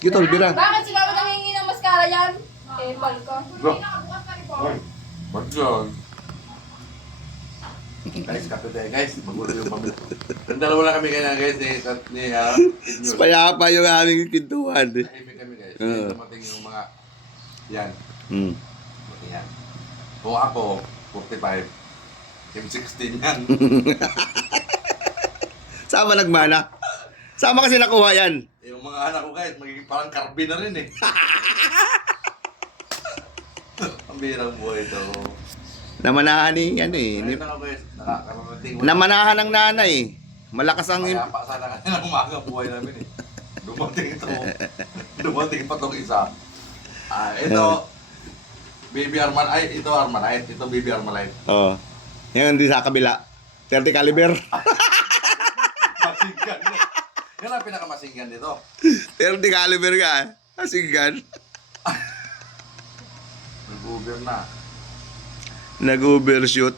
Gitol, bira. Bakit si Mama nangingi ng mascara yan? Epal ka. Ay, ba't yun? Guys, kape tayo guys. Magulo yung pamilya. Nandalawa lang kami kaya guys ni Inyos. Payapa yung aming pintuan. Tahimik kami guys. Dumating yung mga, yan. Hmm. Yan. Kung ako, 45. Yung 16 yan. Saan ba nagmana? Saan ba kasi nakuha yan? Yung mga anak ko guys, magiging parang Carby na rin eh. Ang birang buhay ito. Namanahan ni, ano eh. Ayun na nga guys, nakakarating ko. Namanahan ng nanay. Malakas ang... Kaya pa sana kanina umaga buhay namin eh. Dumating ito. Dumating pa tong isa. Ito, Baby Armalite. Ito Armalite. Ito Baby Armalite. Oo. Yan, hindi sa kabila. 30 caliber. Masinggan eh. Yan ang pinakamasinggan dito. 30 caliber ka. Asinggan. Nag-Uber na. Nag-overshoot.